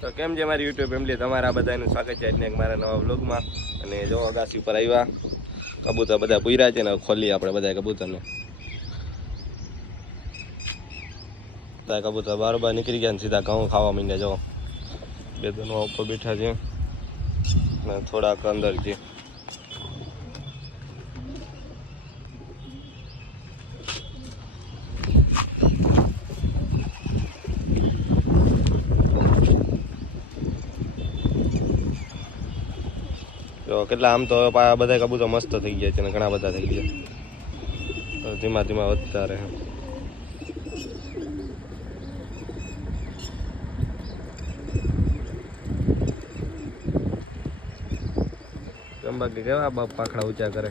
તો કેમ છે મારી યુટ્યુબ ફેમિલી, તમારા બધાનું સ્વાગત છે આજના મારા નવા વ્લોગમાં। અને જો અગાસી ઉપર આવ્યા, કબૂતર બધા પૂર્યા છે ને ખોલી આપણે બધા કબૂતરને। બધા કબૂતર બાર નીકળી ગયા ને સીધા ઘઉં ખાવા માંડ્યા। જો બે દોનો ઉપર બેઠા છે ને થોડાક અંદર છે। તો કેટલા આમ તો બધા કબૂતર મસ્ત થઈ ગયા છે ને ઘણા બધા થઈ ગયા, ધીમા ધીમા વધતા રહે। બાકી કેવા બાપ પાખડા ઊંચા કરે।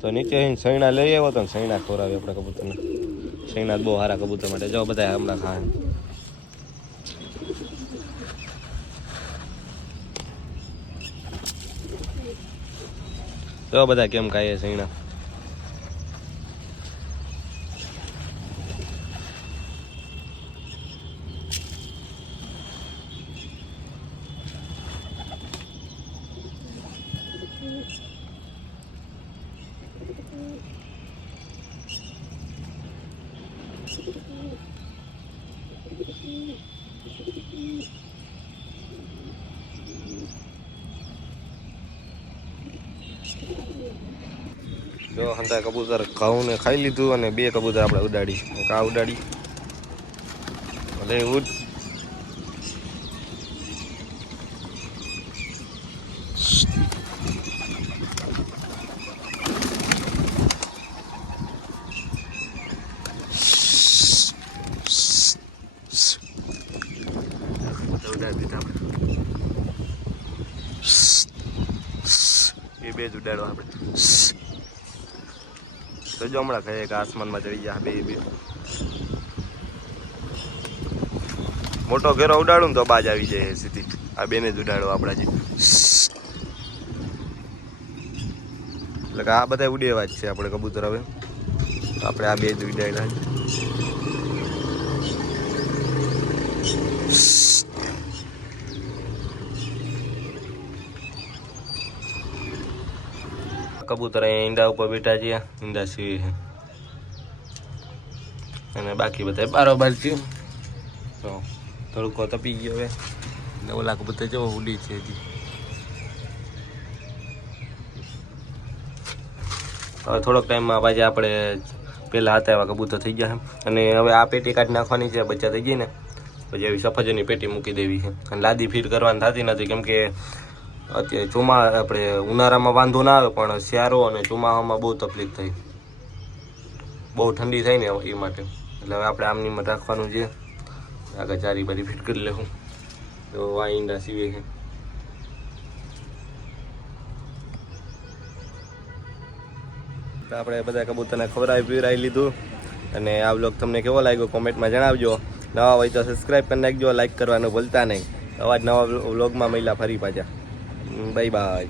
તો નીચે સૈણા લઈ આવ્યો તો ને સૈણા ખોરાવી આપણે કબૂતરને। સૈણા બહુ સારા કબૂતર માટે, જો બધા હમણાં ખાય। જો બધા કેમ ખાય સૈણા। જો હંતા કબૂતર ઘઉં ને ખાઈ લીધું અને બે કબૂતર આપણે ઉડાડી, કા ઉડાડી એટલે ઉડ ઉડાડી દીધા આપણે, બે જ ઉડાડો આપણે। તો જો હમણાં કહે કે આસમાનમાં ચડી ગયા બે બે। મોટો ઘેરો ઉડાડું ને તો બાજ આવી જાય સીધી, આ બેને જ ઉડાડો આપણા જે। એટલે કે આ બધા ઉડેવા જ છે આપણે કબૂતર। હવે આપણે આ બે જ ઉડાડ્યા છે। કબૂતર અહીંયા ઈંડા ઉપર બેઠા છે, ઈંડા સીવી છે અને બાકી બધા બારોબાર છે। તો તડકો તપી ગયો હવે ને ઓલા કબૂતર જો ઉડી છે હજી। હવે થોડોક ટાઈમમાં પાછા આપણે પહેલાં હતા એવા કબૂતર થઈ ગયા છે અને હવે આ પેટી કાઢી નાખવાની છે, બચ્ચા થઈ ગઈ ને પછી એવી સફરજનની પેટી મૂકી દેવી છે અને લાદી ફીટ કરવાની થતી નથી, કેમ કે અત્યારે આપણે ઉનાળામાં વાંધો ના આવે પણ શિયાળો અને ચોમાસામાં બહુ તકલીફ થઈ, બહુ ઠંડી થાય ને એ માટે। એટલે હવે આપણે આમની રાખવાનું છે, આગળ ચારી બારી ફિટ કરી લેવું। તો આ ઈંડા સીવે છે। તો આપણે બધા કબૂતરને ખવડાવી પીવડાવી લીધું અને આ વ્લોગ તમને કેવો લાગ્યો કોમેન્ટમાં જણાવજો। નવા હોય તો સબસ્ક્રાઈબ કરી નાખજો, લાઈક કરવાનું ભૂલતા નહીં। આવા જ નવા વ્લોગમાં મળ્યા ફરી પાછા। Bye bye.